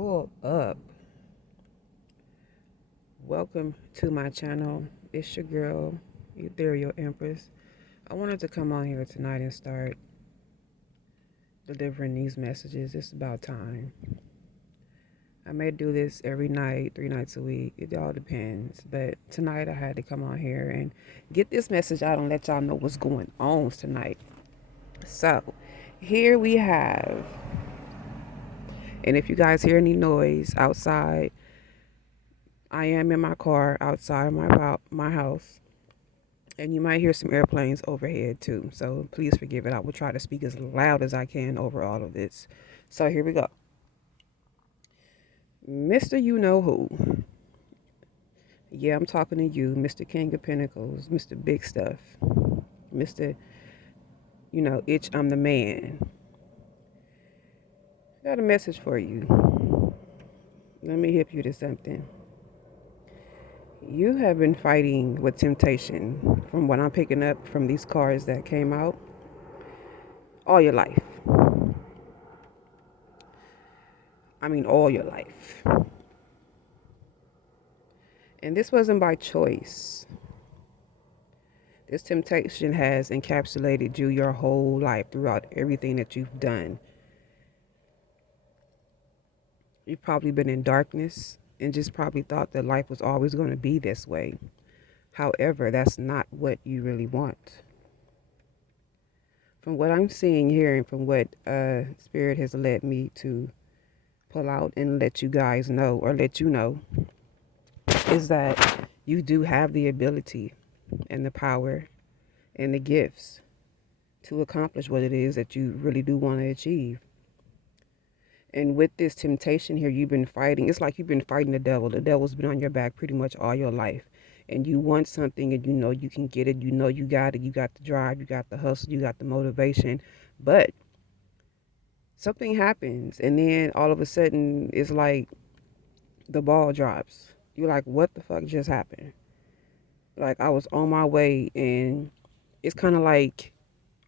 Pull up. Welcome to my channel. It's your girl, Ethereal Empress. I wanted to come on here tonight and start delivering these messages. It's about time. I may do this every night, 3 nights a week. It all depends. But tonight I had to come on here and get this message out and let y'all know what's going on tonight. So, here we have, and if you guys hear any noise outside, I am in my car outside my house, and you might hear some airplanes overhead too. So please forgive it. I will try to speak as loud as I can over all of this. So here we go. Mr. You Know Who. Yeah, I'm talking to you, Mr. King of Pentacles, Mr. Big Stuff, Mr. Itch, I'm the man. Got a message for you. Let me hip you to something. You have been fighting with temptation, from what I'm picking up from these cards that came out, all your life. I mean, all your life. And this wasn't by choice. This temptation has encapsulated you your whole life throughout everything that you've done. You've probably been in darkness and just probably thought that life was always going to be this way. However, that's not what you really want. From what I'm seeing here and from what Spirit has led me to pull out and let you guys know, or let you know, is that you do have the ability and the power and the gifts to accomplish what it is that you really do want to achieve. And with this temptation here, you've been fighting. It's like you've been fighting the devil. The devil's been on your back pretty much all your life. And you want something and you know you can get it. You know you got it. You got the drive. You got the hustle. You got the motivation. But something happens. And then all of a sudden, it's like the ball drops. You're like, what the fuck just happened? Like, I was on my way, and it's kind of like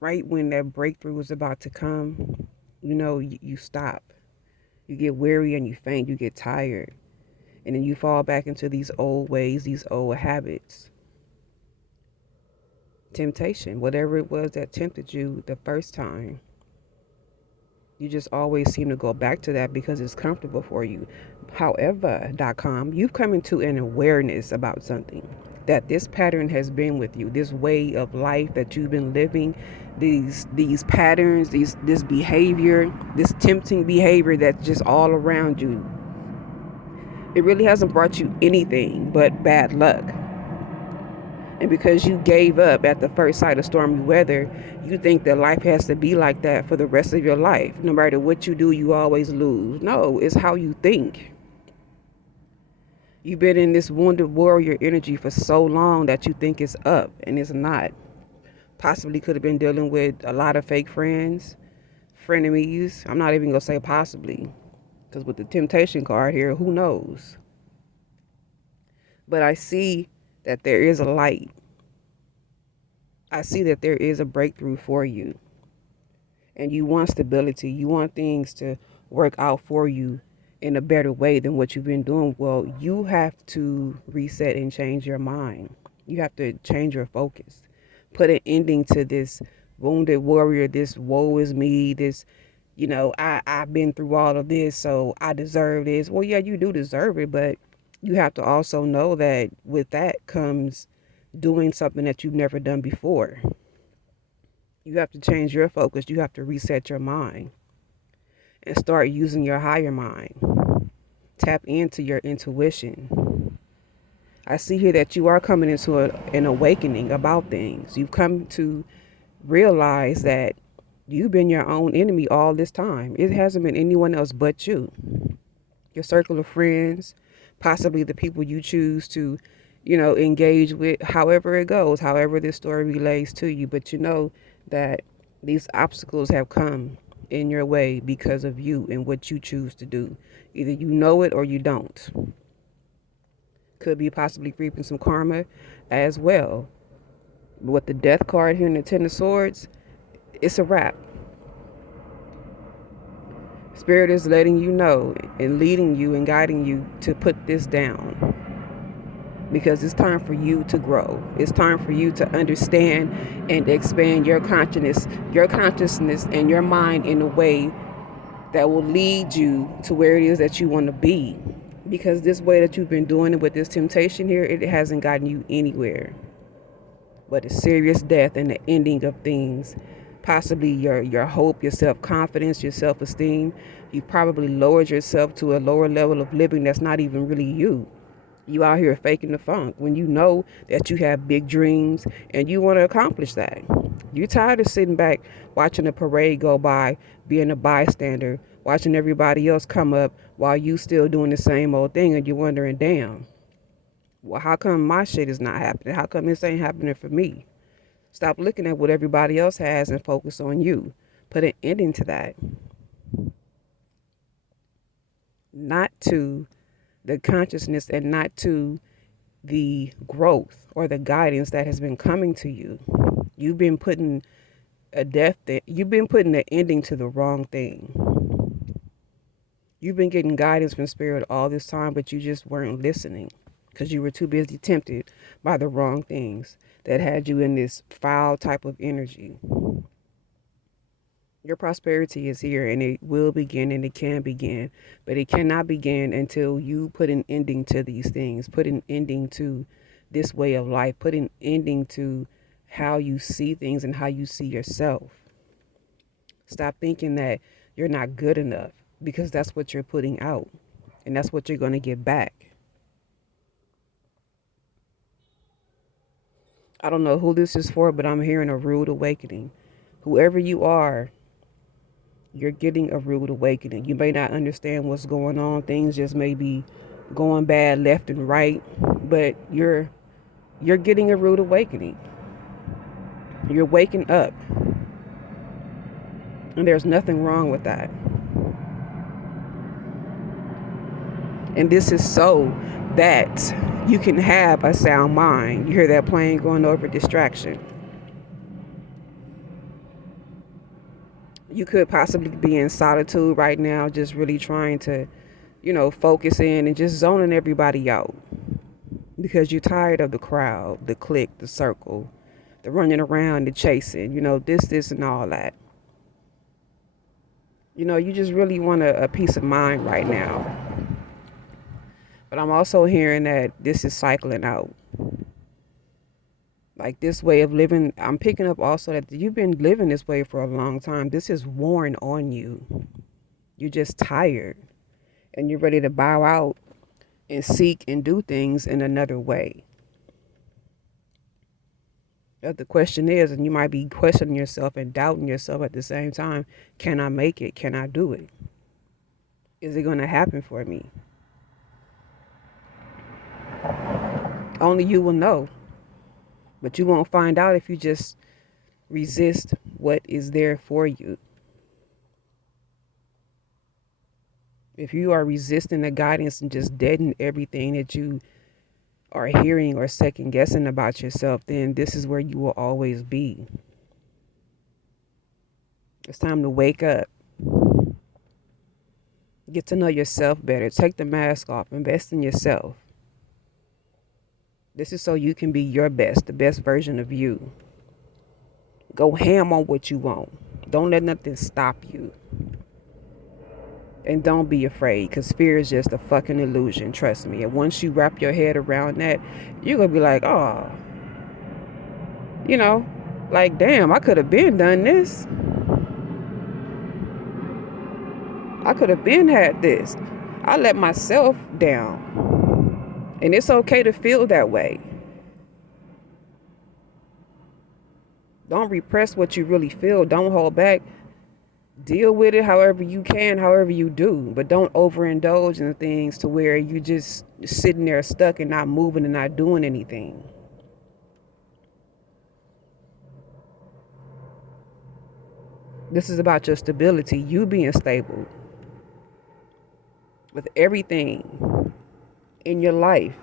right when that breakthrough was about to come, you stop. You get weary and you faint, you get tired. And then you fall back into these old ways, these old habits. Temptation, whatever it was that tempted you the first time, you just always seem to go back to that because it's comfortable for you. However, you've come into an awareness about something, that this pattern has been with you, this way of life that you've been living, these patterns, this behavior, this tempting behavior that's just all around you. It really hasn't brought you anything but bad luck. And because you gave up at the first sight of stormy weather, you think that life has to be like that for the rest of your life. No matter what you do, you always lose. No, it's how you think. You've been in this wounded warrior energy for so long that you think it's up, and it's not. Possibly could have been dealing with a lot of fake friends, frenemies. I'm not even going to say possibly, because with the temptation card here, who knows? But I see that there is a light. I see that there is a breakthrough for you. And you want stability. You want things to work out for you in a better way than what you've been doing. Well, you have to reset and change your mind. You have to change your focus. Put an ending to this wounded warrior, this woe is me, this, I've been through all of this, so I deserve this. Well, yeah, you do deserve it, but you have to also know that with that comes doing something that you've never done before. You have to change your focus. You have to reset your mind and start using your higher mind. Tap into your intuition. I see here that you are coming into an awakening about things. You've come to realize that you've been your own enemy all this time. It hasn't been anyone else but you. Your circle of friends, possibly the people you choose to, engage with, however it goes, however this story relates to you. But you know that these obstacles have come in your way because of you and what you choose to do. Either you know it or you don't. Could be possibly reaping some karma as well. But with the death card here in the Ten of Swords, it's a wrap. Spirit is letting you know and leading you and guiding you to put this down, because it's time for you to grow. It's time for you to understand and expand your consciousness and your mind in a way that will lead you to where it is that you want to be. Because this way that you've been doing it with this temptation here, it hasn't gotten you anywhere but a serious death and the ending of things. Possibly your hope, your self-confidence, your self-esteem. You've probably lowered yourself to a lower level of living that's not even really you. You out here faking the funk when you know that you have big dreams and you want to accomplish that. You're tired of sitting back watching a parade go by, being a bystander, watching everybody else come up while you still doing the same old thing, and you're wondering, damn, well, how come my shit is not happening? How come this ain't happening for me? Stop looking at what everybody else has and focus on you. Put an ending to that. Not to the consciousness and not to the growth or the guidance that has been coming to you. You've been putting you've been putting an ending to the wrong thing. You've been getting guidance from spirit all this time, but you just weren't listening because you were too busy tempted by the wrong things that had you in this foul type of energy. Your prosperity is here, and it will begin, and it can begin, but it cannot begin until you put an ending to these things, put an ending to this way of life, put an ending to how you see things and how you see yourself. Stop thinking that you're not good enough, because that's what you're putting out, and that's what you're going to get back. I don't know who this is for, but I'm hearing a rude awakening. Whoever you are, you're getting a rude awakening. You may not understand what's going on. Things just may be going bad left and right, but you're getting a rude awakening. You're waking up. And there's nothing wrong with that. And this is so that you can have a sound mind. You hear that plane going over, distraction. You could possibly be in solitude right now, just really trying to, focus in and just zoning everybody out. Because you're tired of the crowd, the clique, the circle, the running around, the chasing, this, and all that. You just really want a peace of mind right now. But I'm also hearing that this is cycling out. Like this way of living, I'm picking up also that you've been living this way for a long time. This is worn on you. You're just tired. And you're ready to bow out and seek and do things in another way. But the question is, and you might be questioning yourself and doubting yourself at the same time, can I make it? Can I do it? Is it going to happen for me? Only you will know. But you won't find out if you just resist what is there for you. If you are resisting the guidance and just deadening everything that you are hearing or second guessing about yourself, then this is where you will always be. It's time to wake up. Get to know yourself better. Take the mask off. Invest in yourself. This is so you can be your best, the best version of you. Go ham on what you want. Don't let nothing stop you. And don't be afraid, because fear is just a fucking illusion, trust me. And once you wrap your head around that, you're going to be like, oh, like, damn, I could have been done this. I could have been had this. I let myself down. And it's okay to feel that way. Don't repress what you really feel. Don't hold back. Deal with it however you can, however you do. But don't overindulge in things to where you just sitting there stuck and not moving and not doing anything. This is about your stability, you being stable with everything in your life.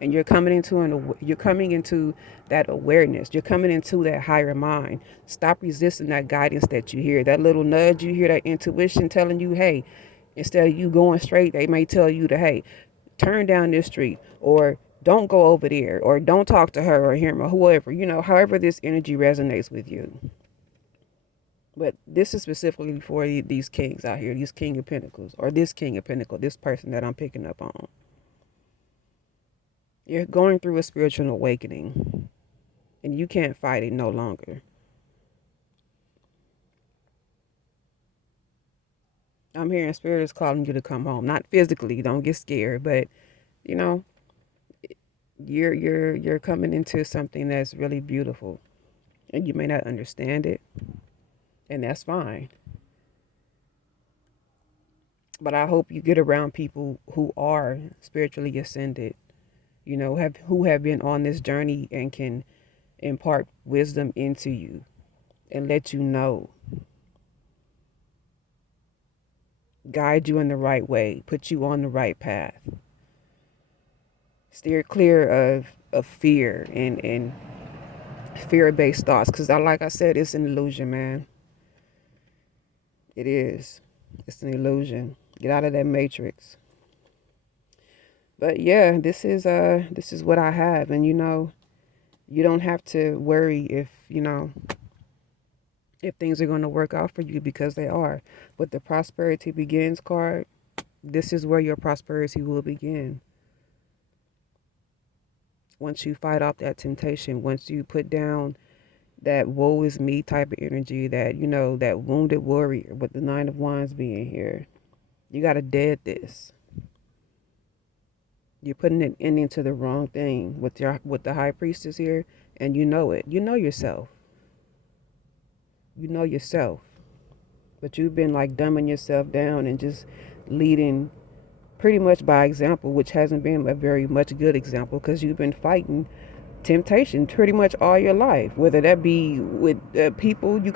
And you're coming into that awareness. You're coming into that higher mind. Stop resisting that guidance that you hear, that little nudge you hear, that intuition telling you, hey, instead of you going straight, they may tell you to, hey, turn down this street, or don't go over there, or don't talk to her or him or whoever, however this energy resonates with you. But this is specifically for these kings out here, these King of Pentacles, or this King of Pentacles, this person that I'm picking up on. You're going through a spiritual awakening, and you can't fight it no longer. I'm hearing spirit is calling you to come home. Not physically, don't get scared, but you know, you're coming into something that's really beautiful. And you may not understand it, and that's fine. But I hope you get around people who are spiritually ascended, who have been on this journey and can impart wisdom into you and let you know, guide you in the right way, put you on the right path. Steer clear of fear and fear-based thoughts, because like I said, it's an illusion, man. It is. It's an illusion. Get out of that matrix. But yeah, this is what I have, and you don't have to worry if things are going to work out for you, because they are. But the Prosperity Begins card, this is where your prosperity will begin. Once you fight off that temptation, once you put down that woe is me type of energy, that, that wounded warrior with the Nine of Wands being here, you got to dead this. You're putting an ending to the wrong thing with the High Priestess here, and you know it. You know yourself. You know yourself. But you've been like dumbing yourself down and just leading pretty much by example, which hasn't been a very much good example, because you've been fighting temptation pretty much all your life, whether that be with people you